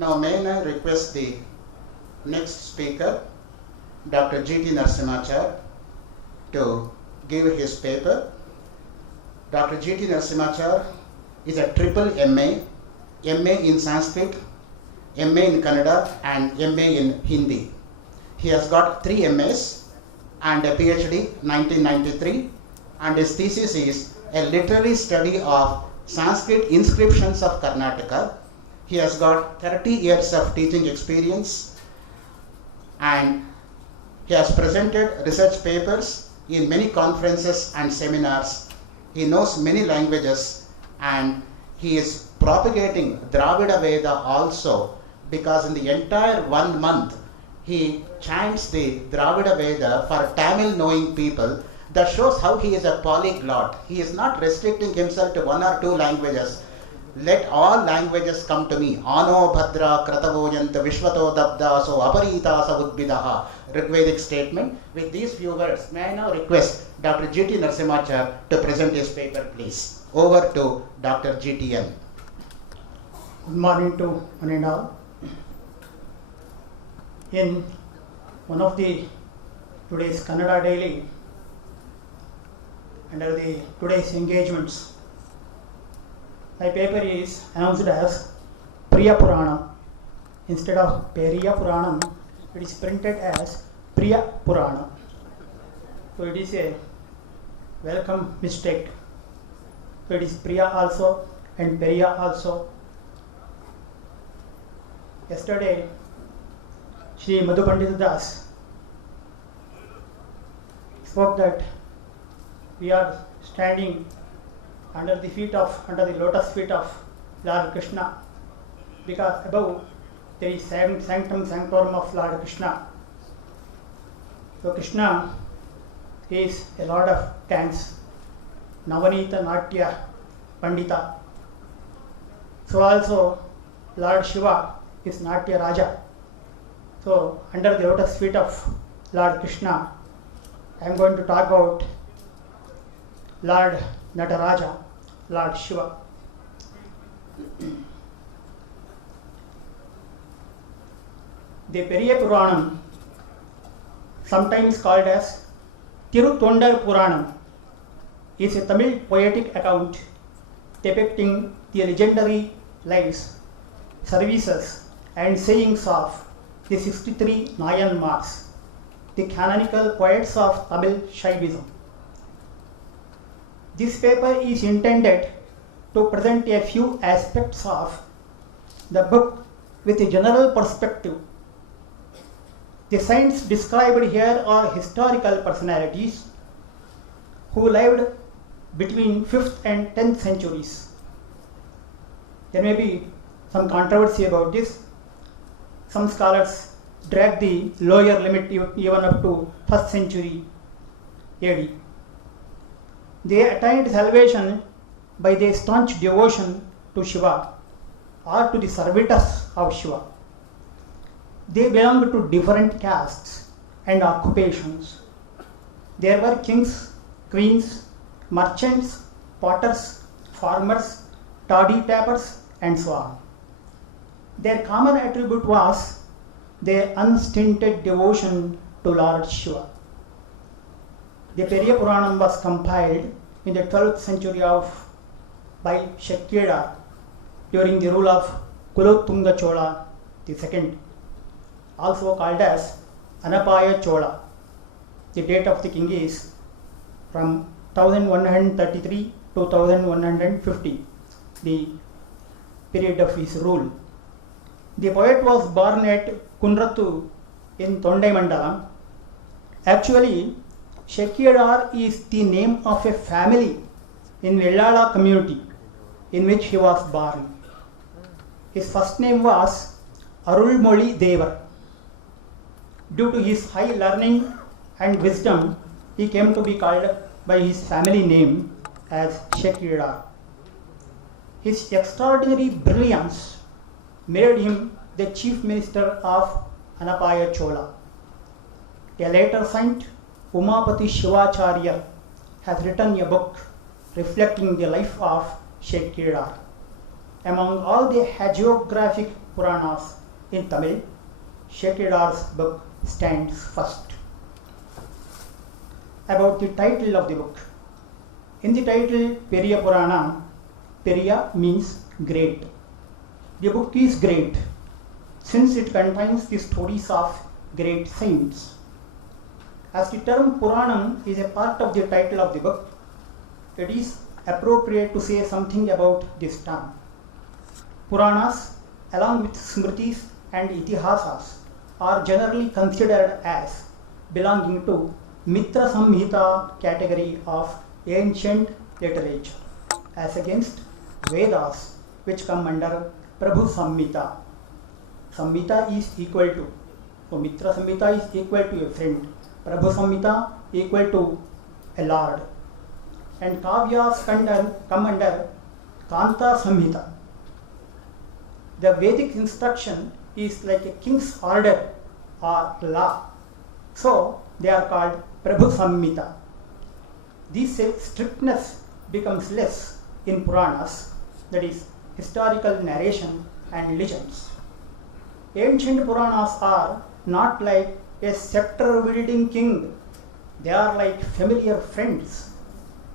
Now may I request the next speaker, Dr. G.T. Narasimhachar, to give his paper. Dr. G.T. Narasimhachar is a triple MA, MA in Sanskrit, MA in Kannada and MA in Hindi. He has got 3 MAs and a PhD 1993, and his thesis is a literary study of Sanskrit inscriptions of Karnataka. He has got 30 years of teaching experience and he has presented research papers in many conferences and seminars. He knows many languages and he is propagating Dravida Veda also, because in the entire 1 month he chants the Dravida Veda for Tamil knowing people. That shows how he is a polyglot. He is not restricting himself to 1 or 2 languages. Let all languages come to me. Ano bhadra kratavojant vishvato dabda so aparita sa udbidaha. Rigvedic statement. With these few words, may I now request Dr. G.T. Narasimhachar to present his paper, please. Over to Dr. GTN. Good morning to one and all. In one of the today's Kannada Daily, under the today's engagements, my paper is announced as Priya Puranam. Instead of Periya Puranam, it is printed as Priya Puranam. So it is a welcome mistake. So it is Priya also and Periya also. Yesterday, Shri Madhu Pandit Das spoke that we are standing under the lotus feet of Lord Krishna, because above there is sanctum sanctorum of Lord Krishna. So Krishna is a Lord of dance, Navanita Natya Pandita. So also Lord Shiva is Natya Raja. So under the lotus feet of Lord Krishna, I am going to talk about Lord Nataraja, Lord Shiva. The Periya Puranam, sometimes called as Tirutondar Puranam, is a Tamil poetic account depicting the legendary lives, services and sayings of the 63 Nayanmars, the canonical poets of Tamil Shaivism. This paper is intended to present a few aspects of the book with a general perspective. The saints described here are historical personalities who lived between 5th and 10th centuries. There may be some controversy about this. Some scholars drag the lower limit even up to 1st century AD. They attained salvation by their staunch devotion to Shiva or to the servitors of Shiva. They belonged to different castes and occupations. There were kings, queens, merchants, potters, farmers, toddy tappers, and so on. Their common attribute was their unstinted devotion to Lord Shiva. The Periya Puranam was compiled in the 12th century by Shakyedar during the rule of Kulothunga Chola II, also called as Anapaya Chola. The date of the king is from 1133 to 1150, the period of his rule. The poet was born at Kunrattu in Tondai Mandalam. Actually, Shakyedar is the name of a family in Vellala community in which he was born. His first name was Arulmoli Devar. Due to his high learning and wisdom, he came to be called by his family name as Shakyedar. His extraordinary brilliance made him the chief minister of Anapaya Chola. A later saint, Umapati Shivacharya, has written a book reflecting the life of Shakyedar. Among all the hagiographic Puranas in Tamil, Shekidar's book stands first. About the title of the book. In the title Periya Purana, Periya means great. The book is great since it contains the stories of great saints. As the term Puranam is a part of the title of the book, it is appropriate to say something about this term. Puranas, along with Smritis and Itihasas, are generally considered as belonging to Mitra Samhita category of ancient literature, as against Vedas, which come under Prabhu Samhita. Samhita is equal to, so Mitra Samhita is equal to a friend, Prabhu Samhita equal to a lord, and Kavyas come under Kanta Samhita. The Vedic instruction is like a king's order or law, so they are called Prabhu Samhita. This strictness becomes less in Puranas, that is, historical narration and legends. Ancient Puranas are not like a scepter-wielding king, they are like familiar friends.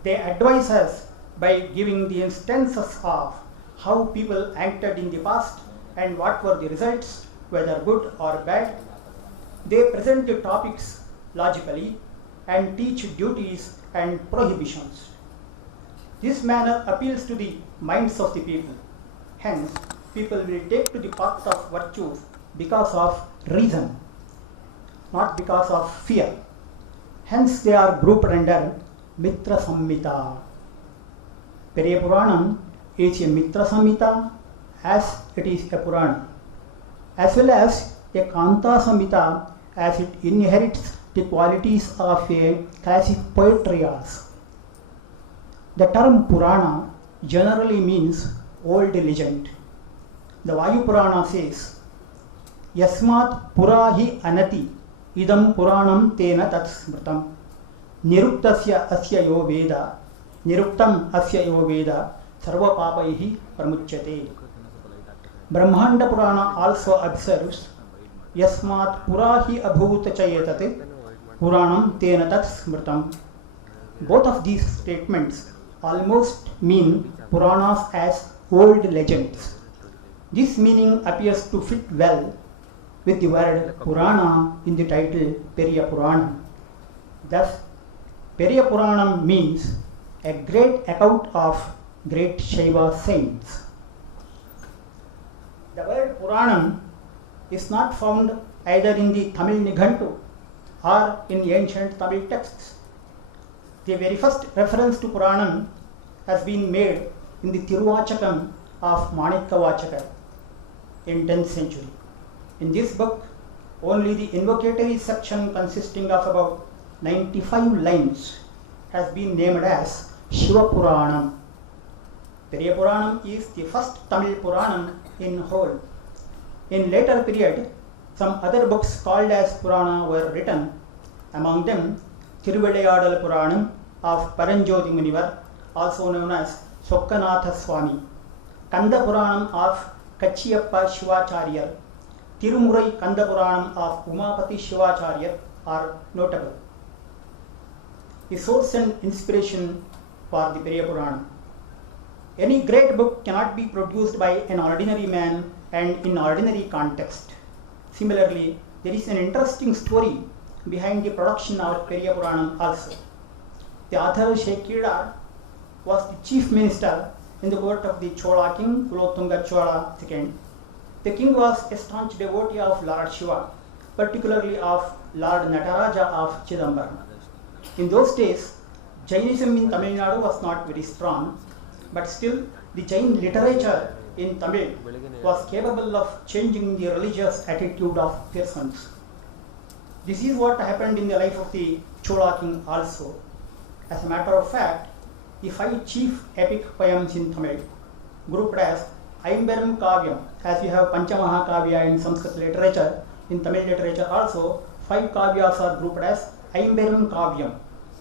They advise us by giving the instances of how people acted in the past and what were the results, whether good or bad. They present the topics logically and teach duties and prohibitions. This manner appeals to the minds of the people. Hence, people will take to the path of virtues because of reason, not because of fear. Hence, they are grouped under Mitra Samhita. Periya Puranam is a Mitra Samhita as it is a Purana, as well as a Kanta Samhita as it inherits the qualities of a classic poetry also. The term Purana generally means old legend. The Vayu Purana says, Yasmat Purahi Anati Idam Puranam Tena Tat Smritam Niruktasya Asya Yo Veda Niruktam Asya Yo Veda Sarva Papaihi Pramuchyate. Brahmanda Purana also observes, Yasmat Purahi Abhuta Chayetate Puranam Tena Tat Smritam. Both of these statements almost mean Puranas as old legends. This meaning appears to fit well with the word Purana in the title Periya Purana. Thus, Periya Puranam means a great account of great Shaiva saints. The word Puranam is not found either in the Tamil Nighantu or in ancient Tamil texts. The very first reference to Puranam has been made in the Tiruvachakam of Manikkavachakar in 10th century. In this book, only the invocatory section consisting of about 95 lines has been named as Shiva Puranam. Periya Puranam is the first Tamil Puranam in whole. In later period, some other books called as Purana were written, among them Thiruvilayadal Puranam of Paranjoti Munivar, also known as Sokkanatha Swami, Kanda Puranam of Kachiyappa Shivacharya, Tirumurai Kanda Puranam of Umapati Shivacharya are notable. The source and inspiration for the Periya Puranam. Any great book cannot be produced by an ordinary man and in ordinary context. Similarly, there is an interesting story behind the production of Periya Puranam also. The author Shekidar was the chief minister in the court of the Chola king Kulothunga Chola II. The king was a staunch devotee of Lord Shiva, particularly of Lord Nataraja of Chidambaram. In those days, Jainism in Tamil Nadu was not very strong, but still the Jain literature in Tamil was capable of changing the religious attitude of persons. This is what happened in the life of the Chola king also. As a matter of fact, the 5 chief epic poems in Tamil, grouped as Aimberum Kavyam, as we have Panchamaha Kavya in Sanskrit literature, in Tamil literature also, 5 Kavyas are grouped as Aimberum Kavyam,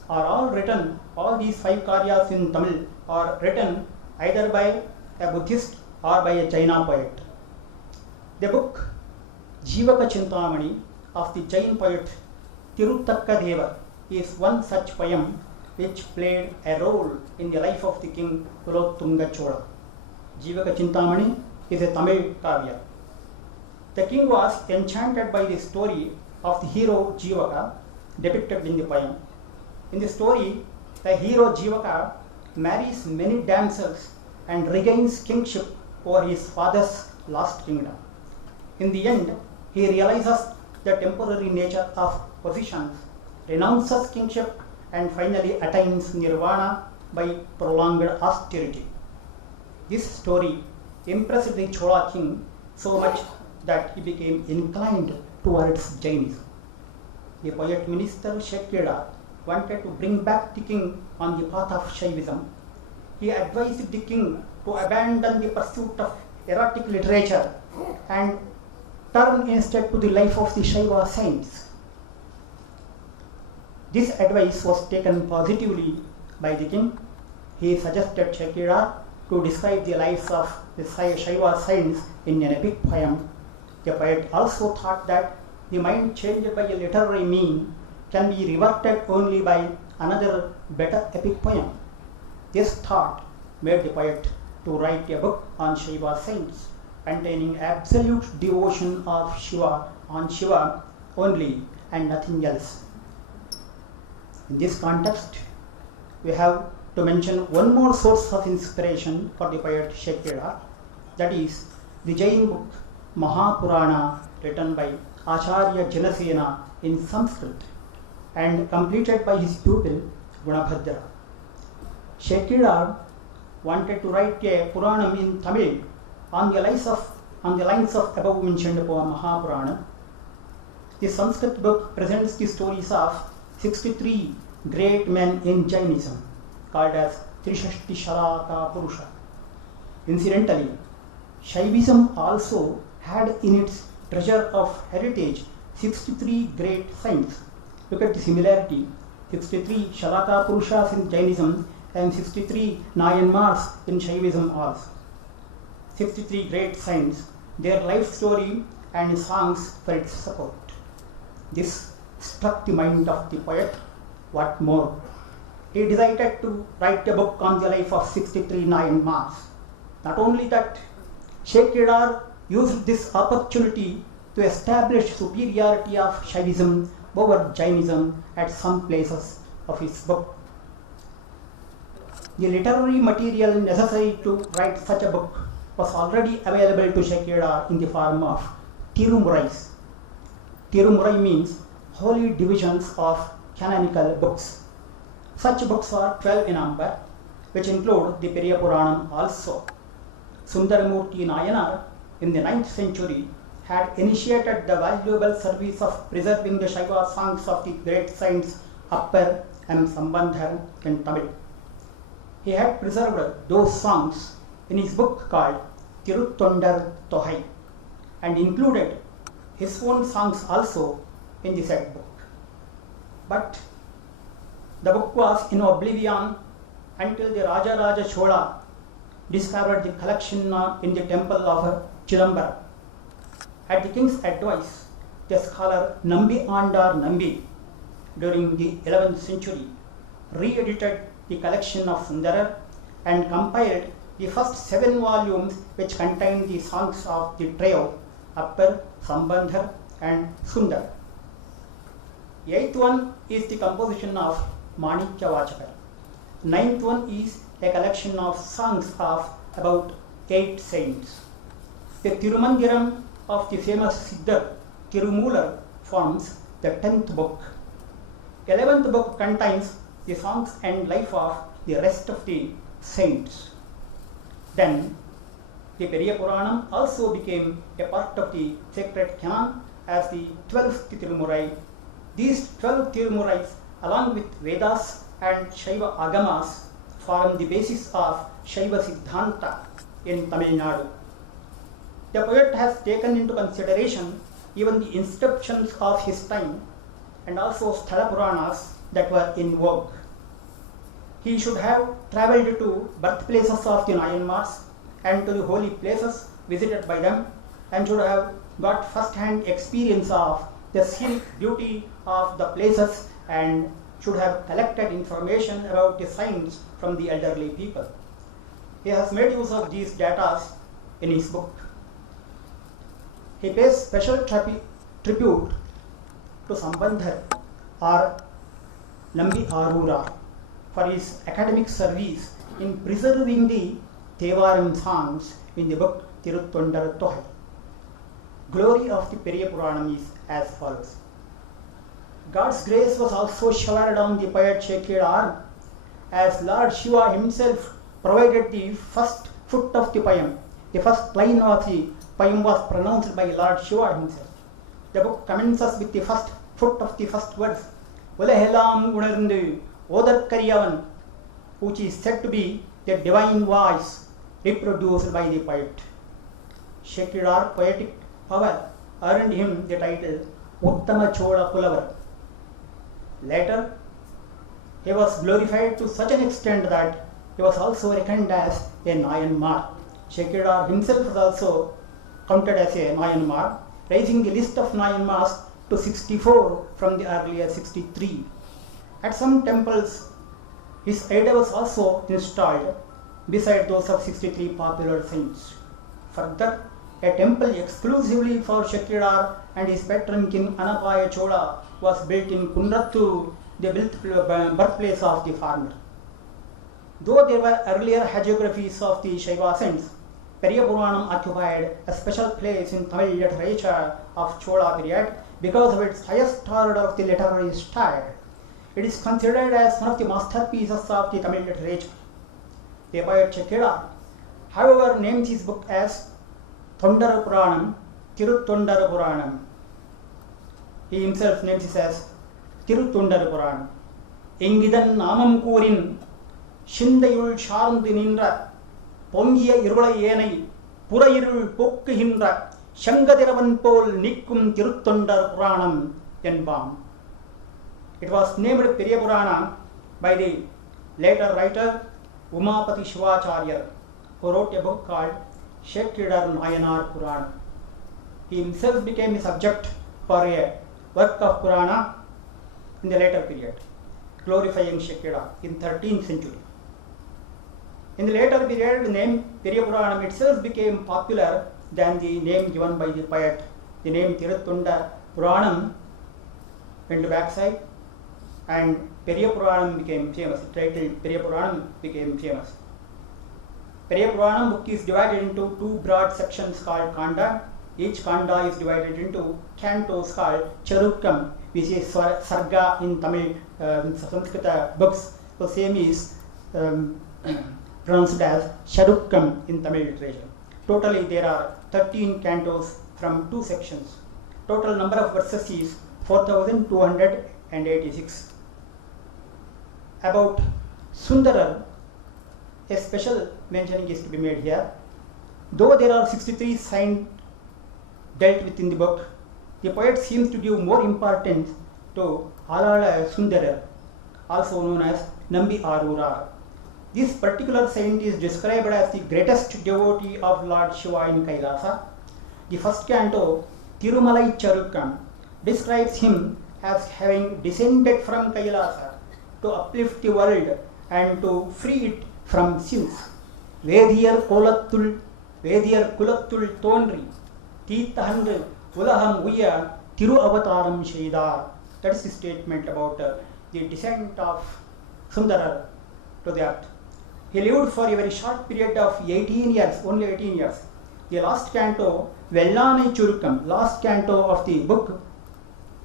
are all written, all these 5 Kavyas in Tamil are written either by a Buddhist or by a Jaina poet. The book Jivaka Chintamani of the Jain poet Tiruttakka Deva is one such poem which played a role in the life of the king Kulottunga Chola. Jivaka Chintamani is a Tamil kavya. The king was enchanted by the story of the hero Jivaka depicted in the poem. In the story, the hero Jivaka marries many damsels and regains kingship over his father's lost kingdom. In the end, he realizes the temporary nature of positions, renounces kingship, and finally attains nirvana by prolonged austerity. This story impressed the Chola king so much that he became inclined towards Jainism. The poet minister Shekira wanted to bring back the king on the path of Shaivism. He advised the king to abandon the pursuit of erotic literature and turn instead to the life of the Shaiva saints. This advice was taken positively by the king. He suggested Shekira to describe the lives of the Shaiva saints in an epic poem. The poet also thought that the mind changed by a literary mean can be reverted only by another better epic poem. This thought made the poet to write a book on Shaiva saints, containing absolute devotion of Shiva on Shiva only and nothing else. In this context, we have to mention one more source of inspiration for the poet Shekira, that is the Jain book Mahapurana, written by Acharya Janasena in Sanskrit and completed by his pupil Gunabhadra. Shekira wanted to write a Puranam in Tamil on the lines of above mentioned poem Mahapurana. The Sanskrit book presents the stories of 63 great men in Jainism, called as Trishashti Shalaka Purusha. Incidentally, Shaivism also had in its treasure of heritage 63 great saints. Look at the similarity: 63 Shalaka Purushas in Jainism and 63 Nayanmars in Shaivism also. 63 great saints, their life story and songs for its support. This struck the mind of the poet. What more? He decided to write a book on the life of 63 Nayanmars. Not only that, Shekidar used this opportunity to establish superiority of Shaivism over Jainism at some places of his book. The literary material necessary to write such a book was already available to Shekidar in the form of Tirumurais. Tirumurai means holy divisions of canonical books. Such books are 12 in number, which include the Periya Puranam also. Sundaramurti Nayanar in the 9th century had initiated the valuable service of preserving the Shaiva songs of the great saints Appar and Sambandhar in Tamil. He had preserved those songs in his book called Tiruttondar Tohai and included his own songs also in the said book. But the book was in oblivion until the Rajaraja Chola discovered the collection in the temple of Chidambara. At the king's advice, the scholar Nambi Andar Nambi, during the 11th century, re-edited the collection of Sundarar and compiled the first 7 volumes which contain the songs of the trio Appar, Sambandhar and Sundar. 8th one is the composition of Manikya Vachakar. 9th one is a collection of songs of about 8 saints. The Tirumandiram of the famous Siddhar Tirumular forms the 10th book. 11th book contains the songs and life of the rest of the saints. Then the Periya Puranam also became a part of the sacred canon as the 12th Tirumurai. These 12 Tirumurais, along with Vedas and Shaiva Agamas, form the basis of Shaiva Siddhanta in Tamil Nadu. The poet has taken into consideration even the inscriptions of his time and also Sthala Puranas that were in vogue. He should have travelled to birthplaces of the Nayanmars and to the holy places visited by them, and should have got first-hand experience of the scenic beauty of the places and should have collected information about the signs from the elderly people. He has made use of these data in his book. He pays special tribute to Sambandhar or Nambi Arura for his academic service in preserving the Thevaram songs in the book Tiruttondar Tohai. Glory of the Periya Puranam is as follows. God's grace was also showered on the poet Shekhar, as Lord Shiva himself provided the first foot of the poem. The first line of the poem was pronounced by Lord Shiva himself. The book commences with the first foot of the first verse, Ulahelam Unarundu Odarkariyavan, which is said to be the divine voice reproduced by the poet. Shekhar poetic power earned him the title Uttama Chola Pulavar. Later, he was glorified to such an extent that he was also reckoned as a Nayanmar. Shekhar himself was also counted as a Nayanmar, raising the list of Nayanmars to 64 from the earlier 63. At some temples, his idol was also installed beside those of 63 popular saints. Further, a temple exclusively for Shekhar and his patron king Anapaya Chola was built in Kunrattu, the birthplace of the farmer. Though there were earlier hagiographies of the Shaiva saints, Periya Puranam occupied a special place in Tamil literature of Chola period because of its highest order of the literary style. It is considered as one of the masterpieces of the Tamil literature. The poet Shekhar, however, names his book as Thondara Puranam, Tiruttondara Puranam. He himself names it as Tiruttondara Puranam. Engidan Namam Kurin, Shindayul Sharndu Nindra, Pongiya Irula Yenai, Purayirul Pokkuhindra, Shangadiravan Pol Nikkum Tiruttondara Puranam Enbam. It was named Periya Purana by the later writer Umapati Shivacharya, who wrote a book called Shekhar Nayanar Purana. He himself became a subject for a work of Purana in the later period, glorifying Shekhar in 13th century. In the later period, the name Periya Puranam itself became popular than the name given by the poet. The name Tiruttondar Puranam went to backside and Periya Puranam became famous. The title Periya Puranam became famous. Periya Puranam book is divided into two broad sections called Kanda. Each Kanda is divided into cantos called Charukam, which is Sarga in Tamil Sanskrita books. So same is pronounced as Charukam in Tamil literature. Totally there are 13 cantos from two sections. Total number of verses is 4,286. About Sundarar, a special mentioning is to be made here. Though there are 63 signs dealt with in the book, the poet seems to give more importance to Alala Sundarar, also known as Nambi Arura. This particular saint is described as the greatest devotee of Lord Shiva in Kailasa. The first canto, Tirumalai Charukam, describes him as having descended from Kailasa to uplift the world and to free it from sins. Vediyar Kulattul Tondri, Teethahandu Ulaham Uya Tiru Avataram Shaidar. That is the statement about the descent of Sundarar to the earth. He lived for a very short period of 18 years, only 18 years. The last canto, Vellanai Churukam, last canto of the book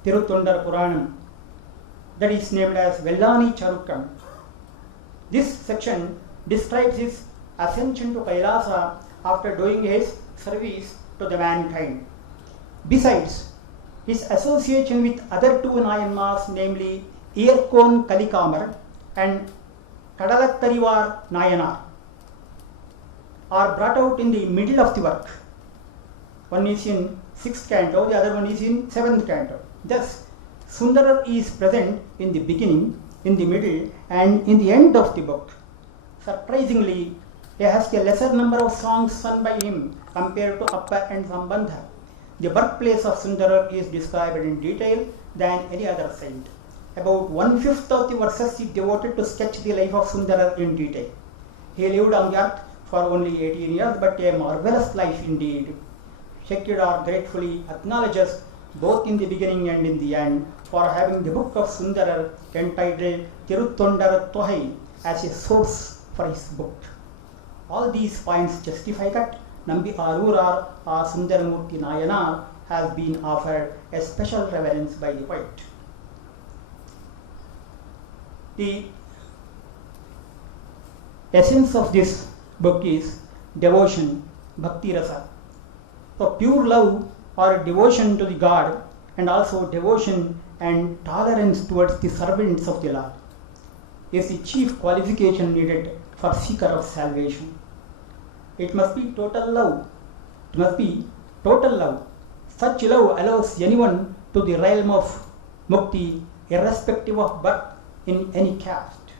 Tiruttondar Puranam, that is named as Vellani Charukam. This section describes his ascension to Kailasa after doing his service to the mankind. Besides, his association with other two Nayanmars, namely Iyarkon Kalikamar and Kadalattarivar Nayanar, are brought out in the middle of the work. One is in 6th canto, the other one is in 7th canto. Thus, Sundarar is present in the beginning, in the middle, and in the end of the book. Surprisingly, he has a lesser number of songs sung by him compared to Appa and Sambandha. The birthplace of Sundarar is described in detail than any other saint. About 1/5 of the verses is devoted to sketch the life of Sundarar in detail. He lived on the earth for only 18 years, but a marvelous life indeed. Shekhar gratefully acknowledges both in the beginning and in the end for having the book of Sundarar entitled Tiruttondar Tohai as a source for his book. All these points justify that Nambi Arurar or Sundaramurti Nayanar has been offered a special reverence by the poet. The essence of this book is devotion, bhakti rasa. So pure love or devotion to the God, and also devotion and tolerance towards the servants of the Lord is the chief qualification needed for seeker of salvation. It must be total love. It must be total love. Such love allows anyone to the realm of mukti irrespective of birth in any caste.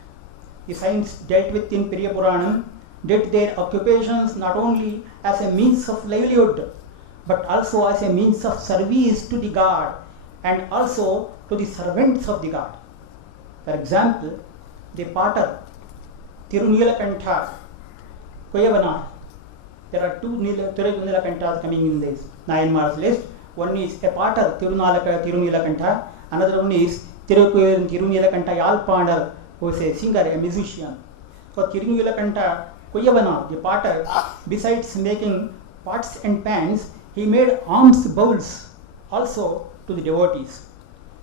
The saints dealt with in Periya Puranam did their occupations not only as a means of livelihood but also as a means of service to the God and also to the servants of the God. For example, the potter Tirunilakantha Koyavanar. There are two Tirunilakantha's coming in this Nayanmar's list. One is a potter Tirunilakantha, another one is Tirunilakantha Yalpandar, who is a singer, a musician. So Tirunilakantha Koyavanar, the potter, besides making pots and pans, he made alms bowls also to the devotees.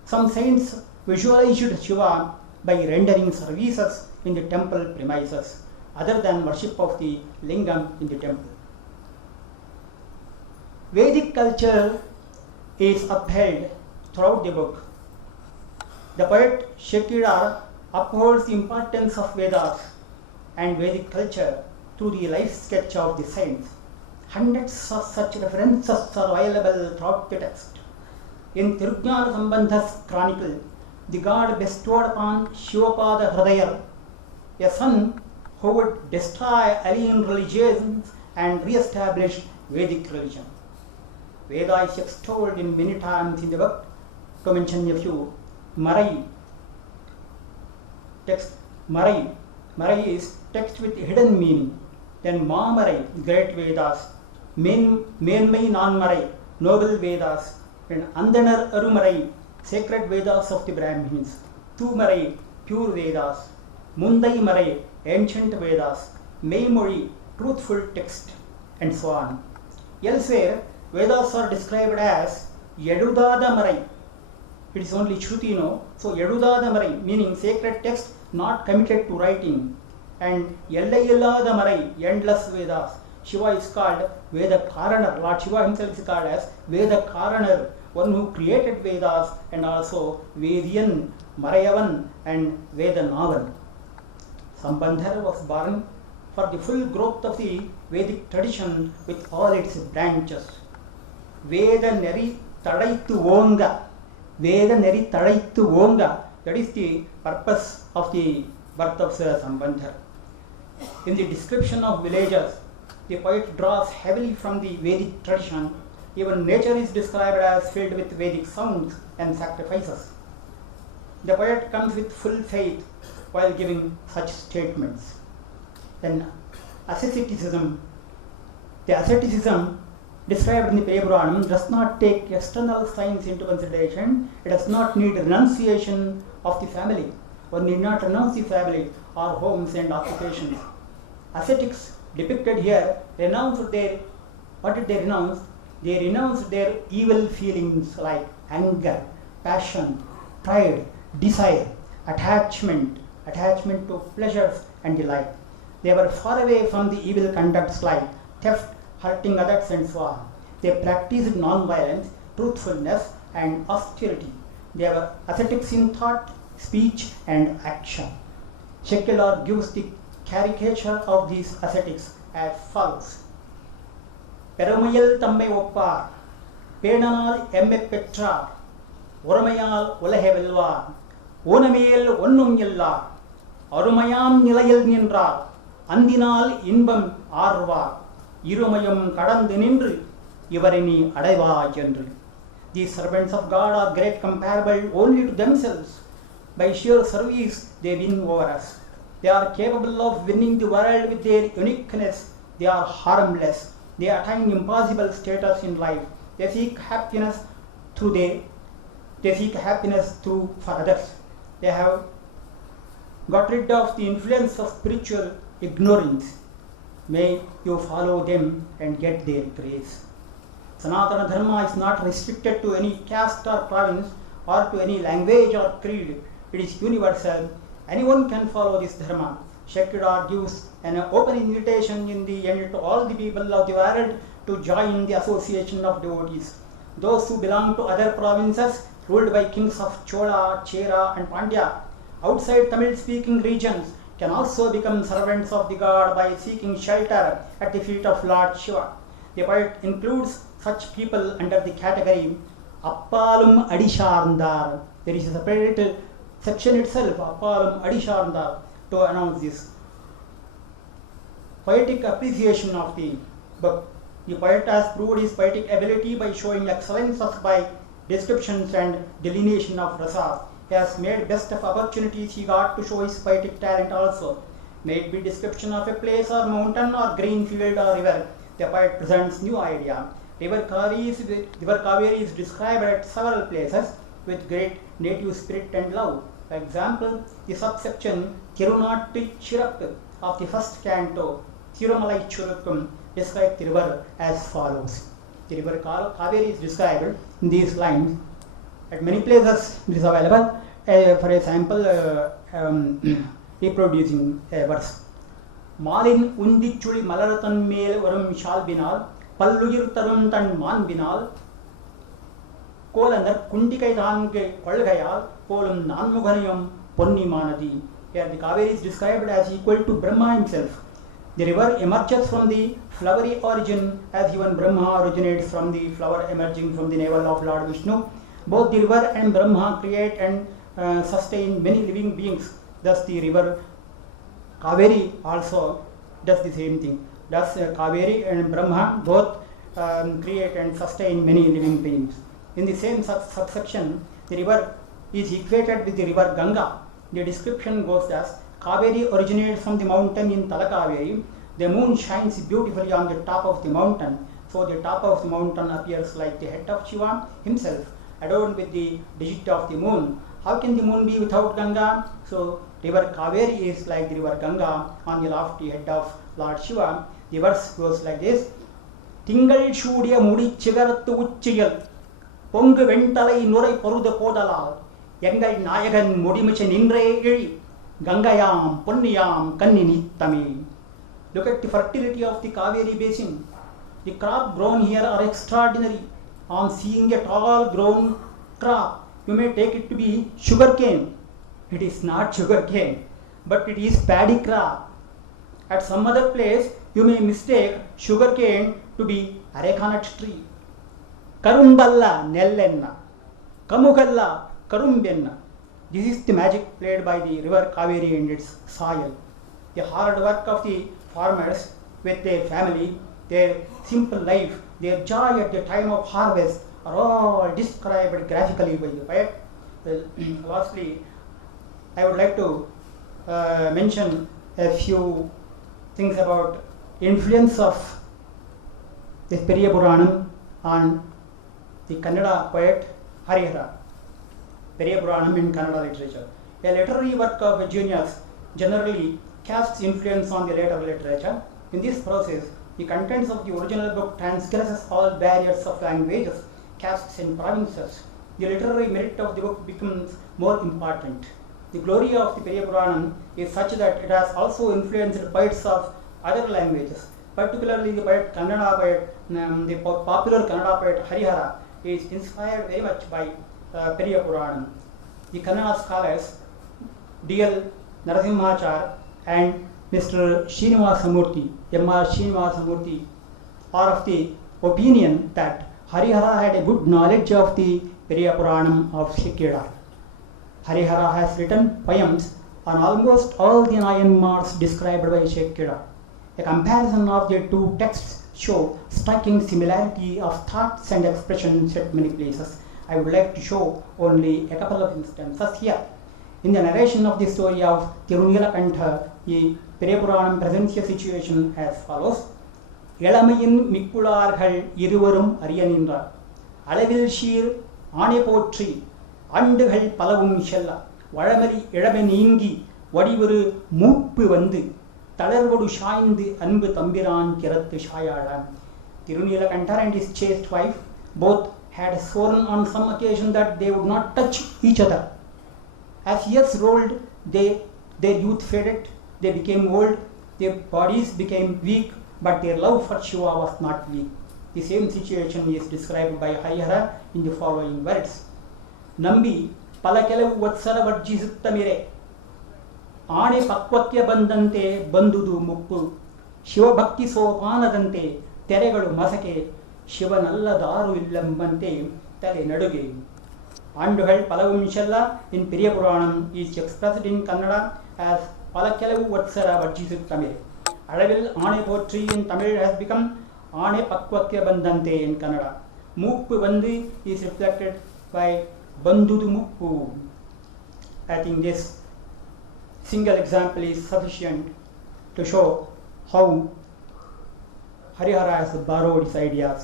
Some saints visualized Shiva by rendering services in the temple premises other than worship of the lingam in the temple. Vedic culture is upheld throughout the book. The poet Shekhar upholds the importance of Vedas and Vedic culture through the life sketch of the saints. Hundreds of such references are available throughout the text. In Tirujnana Sambandha's chronicle, the god bestowed upon Shivapada Hridayar a son who would destroy alien religions and re-establish Vedic religion. Veda is extolled in many times in the book. To mention a few, Marai text. Marai is text with hidden meaning. Then Maamarai, great Vedas. Menmai Non-Marai, noble Vedas. And Andanar Arumarai, sacred Vedas of the Brahmins. Tumarai, pure Vedas. Mundai Marai, ancient Vedas. Meimori, truthful text, and so on. Elsewhere, Vedas are described as Yadudada Marai. It is only Shruti, So Yadudada Marai, meaning sacred text not committed to writing. And Yellayellada Marai, endless Vedas. Shiva is called Veda Karanar. Lord Shiva himself is called as Veda Karanar, one who created Vedas and also Vedian, Marayavan and Vedanavan. Sambandhar was born for the full growth of the Vedic tradition with all its branches. Veda Neri Tadaittu Vonga. Veda Neri Tadaittu Vonga. That is the purpose of the birth of Sambandhar. In the description of villages, the poet draws heavily from the Vedic tradition. Even nature is described as filled with Vedic sounds and sacrifices. The poet comes with full faith while giving such statements. Then asceticism. The asceticism described in the Periya Puranam does not take external signs into consideration. It does not need renunciation of the family. One need not renounce the family or homes and occupations. Ascetics depicted here renounced their, what did they renounce? They renounced their evil feelings like anger, passion, pride, desire, attachment to pleasures and delight. They were far away from the evil conducts like theft, hurting others and so on. They practiced non-violence, truthfulness and austerity. They were ascetics in thought, speech and action. Shekhar gives the caricature of these ascetics as follows. Perumayal tammai oppar, Penanal emme petrar, Uramayal ulahe velvar, Unamel unnum yellar, Arumayam nilayal nindrar, அந்தினால் இன்பம் ஆர்வார் இருமயம் கடந்து நின்று இவரினி அடைவாய் என்று. These servants of God are great comparable only to themselves. By sheer service they win over us. They are capable of winning the world with their uniqueness. They are harmless. They attain impossible status in life. They seek happiness through for others. They have got rid of the influence of spiritual ignorance. May you follow them and get their grace. Sanatana Dharma is not restricted to any caste or province or to any language or creed. It is universal. Anyone can follow this Dharma. Shakidar gives an open invitation in the end to all the people of the world to join the association of devotees. Those who belong to other provinces ruled by kings of Chola, Chera and Pandya outside Tamil-speaking regions can also become servants of the God by seeking shelter at the feet of Lord Shiva. The poet includes such people under the category Appalum Adisharndar. There is a separate section itself, Appalum Adisharndar, to announce this poetic appreciation of the book. The poet has proved his poetic ability by showing excellence by descriptions and delineation of rasas. He has made best of opportunities he got to show his poetic talent also. May it be description of a place or mountain or green field or river, the poet presents new idea. River Kaveri is described at several places with great native spirit and love. For example, the subsection Kirunatti Chirap of the first canto, Tirumalai Churukkum, describes the river as follows. The river Kaveri is described in these lines. At many places it is available. For example, reproducing a verse. Malin Undichuli Malaratan Mel Varum Shalbinal, Pallugir Tarun Tan Manbinal, Kolanar Kundikai Dange Kolgayal, Kolum Nanmuganayam Ponni Manadi. Here the Kaveri is described as equal to Brahma himself. The river emerges from the flowery origin as even Brahma originates from the flower emerging from the navel of Lord Vishnu. Both the river and Brahma create and sustain many living beings. Thus the river Kaveri also does the same thing. Thus Kaveri and Brahma both create and sustain many living beings. In the same subsection, the river is equated with the river Ganga. The description goes thus: Kaveri originates from the mountain in Talakaveri. The moon shines beautifully on the top of the mountain. So the top of the mountain appears like the head of Shiva himself, adorned with the digit of the moon. How can the moon be without Ganga? So river Kaveri is like the river Ganga on the lofty head of Lord Shiva. The verse goes like this: Tingal Shudia Mudi Chigarattu Uchiyal Pongu Ventalai Nurai Poruda Podalal Yangal Nayagan Mudimichan Indre Gangayam Punyam Kannini Tamil. Look at the fertility of the Kaveri basin. The crop grown here are extraordinary. On seeing a tall grown crop, you may take it to be sugarcane. It is not sugarcane, but it is paddy crop. At some other place, you may mistake sugarcane to be arecanut tree. Karumballa Nellenna, Kamugalla Karumbenna. This is the magic played by the river Kaveri and its soil. The hard work of the farmers with their family, their simple life, their joy at the time of harvest are all described graphically by the poet. Lastly, I would like to mention a few things about influence of this Periya Puranam on the Kannada poet Harihara. Periya Puranam in Kannada literature. A literary work of a genius generally casts influence on the later literature. In this process, the contents of the original book transgresses all barriers of languages, castes and provinces. The literary merit of the book becomes more important. The glory of the Periya Puranam is such that it has also influenced poets of other languages. Particularly the poet Kannada poet, the popular Kannada poet Harihara is inspired very much by Periya Puranam. The Kannada scholars D.L. Narasimhachar and Mr. Srinivasamurthy, M.R. Srinivasamurthy, are of the opinion that Harihara had a good knowledge of the Periya Puranam of Shikidar. Harihara has written poems on almost all the 9 marks described by Shekira. A comparison of the two texts show striking similarity of thoughts and expressions at many places. I would like to show only a couple of instances here. In the narration of the story of Tirunilakantha, the Periyapuranam presents a situation as follows. இளமையின் மிக்குளார்கள் இருவரும் அறிய நின்றார் அளவில் ஷீர் ஆணை போற்றி ஆண்டுகள் பலவும் செல்ல வளமறி இளமை நீங்கி வடிவொரு மூப்பு வந்து தளர்வொடு சாய்ந்து அன்பு தம்பிரான் கிரத்து சாயாழான். Tirunilakantha and his chaste wife both had sworn on some occasion that they would not touch each other. As years rolled, their youth faded, they became old, their bodies became weak, but their love for Shiva was not weak. The same situation is described by Harihara in the following words. Nambi palakelavu vatsara varjisuttamire ಆಣೆ ಪಕ್ವಕ್ಕೆ ಬಂದಂತೆ ಬಂದುದು ಮುಪ್ಪು ಶಿವಭಕ್ತಿ ಸೋಪಾನದಂತೆ ತೆರೆಗಳು ಮಸಕೆ ಶಿವನಲ್ಲದಾರು ಇಲ್ಲಂಬಂತೆ ತಲೆ ನಡುಗೆ. ಆಂಡುಗಳು ಪಲವಂಶಲ್ಲ in Periyapuranam is expressed in Kannada as palakelavu vatsara varjisuttamire. Alavil Aane Potri in Tamil has become Aane Pakvakya Bandante in Kannada. Muppu Bandi is reflected by Bandudu Muppu. I think this single example is sufficient to show how Harihara has borrowed his ideas.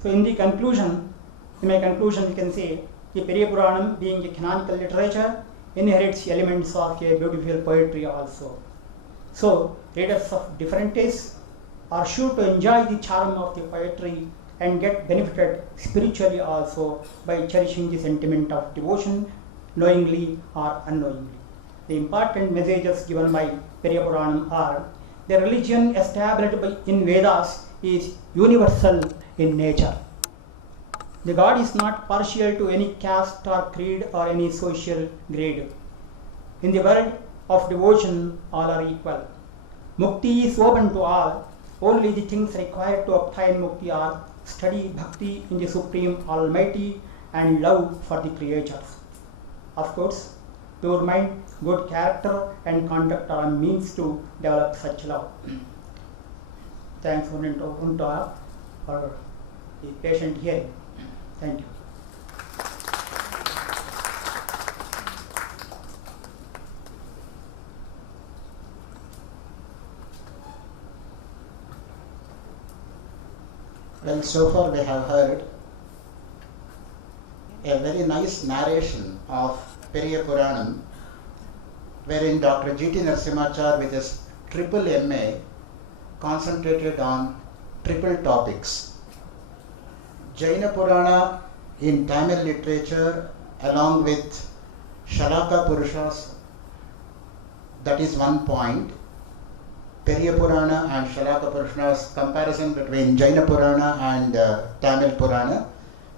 So in my conclusion, we can say the Periyapuranam, being a canonical literature, inherits elements of a beautiful poetry also. So, readers of different tastes are sure to enjoy the charm of the poetry and get benefited spiritually also by cherishing the sentiment of devotion, knowingly or unknowingly. The important messages given by Periyapuranam are: the religion established in Vedas is universal in nature. The God is not partial to any caste or creed or any social grade. In the world of devotion, all are equal. Mukti is open to all. Only the things required to obtain mukti are study bhakti in the Supreme Almighty and love for the creatures. Of course, pure mind, good character and conduct are means to develop such love. Thanks for the patient hearing. Thank you. Well, so far we have heard a very nice narration of Periyapuranam, wherein Dr. G.T. Narasimhachar with his triple MA concentrated on triple topics. Jaina Purana in Tamil literature along with Shalaka Purushas, that is one point. Periyapurana and Shalaka Purusha's comparison between Jaina Purana and Tamil Purana.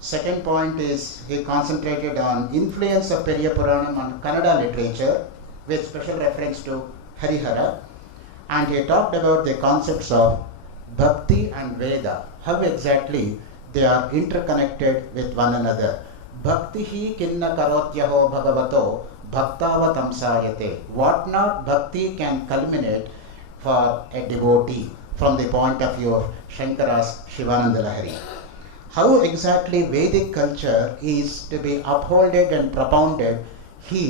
Second point is he concentrated on influence of Periyapuranam on Kannada literature with special reference to Harihara, and he talked about the concepts of Bhakti and Veda, how exactly they are interconnected with one another. Bhakti hi kinna karotyaho bhagavato bhaktavatamsayate. What not Bhakti can culminate for a devotee from the point of view of Shankara's Shivananda Lahari. How exactly Vedic culture is to be upholded and propounded, he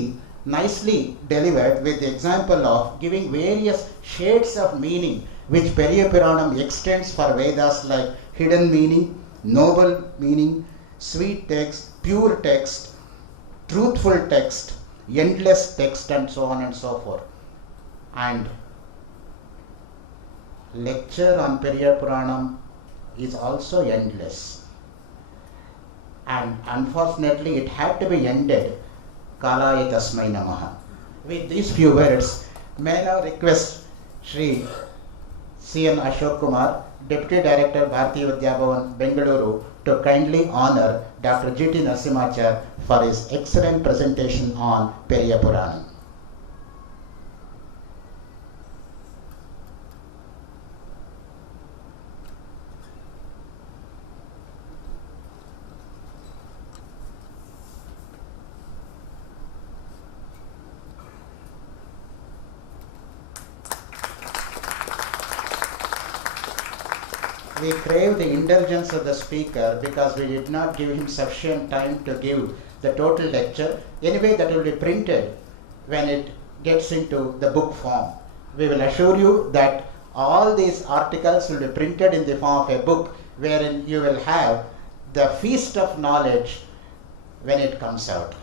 nicely delivered with the example of giving various shades of meaning which Periyapuranam extends for Vedas, like hidden meaning, noble meaning, sweet text, pure text, truthful text, endless text, and so on and so forth. And lecture on Periyapuranam is also endless, and unfortunately it had to be ended. Kalaya Tasmai Namaha. With these few words, may I now request Shri C.N. Ashok Kumar, Deputy Director, Bharatiya Vidya Bhavan, Bengaluru, to kindly honor Dr. G.T. Narasimhachar for his excellent presentation on Periyapuranam. We crave the indulgence of the speaker because we did not give him sufficient time to give the total lecture. Anyway, that will be printed when it gets into the book form. We will assure you that all these articles will be printed in the form of a book wherein you will have the feast of knowledge when it comes out.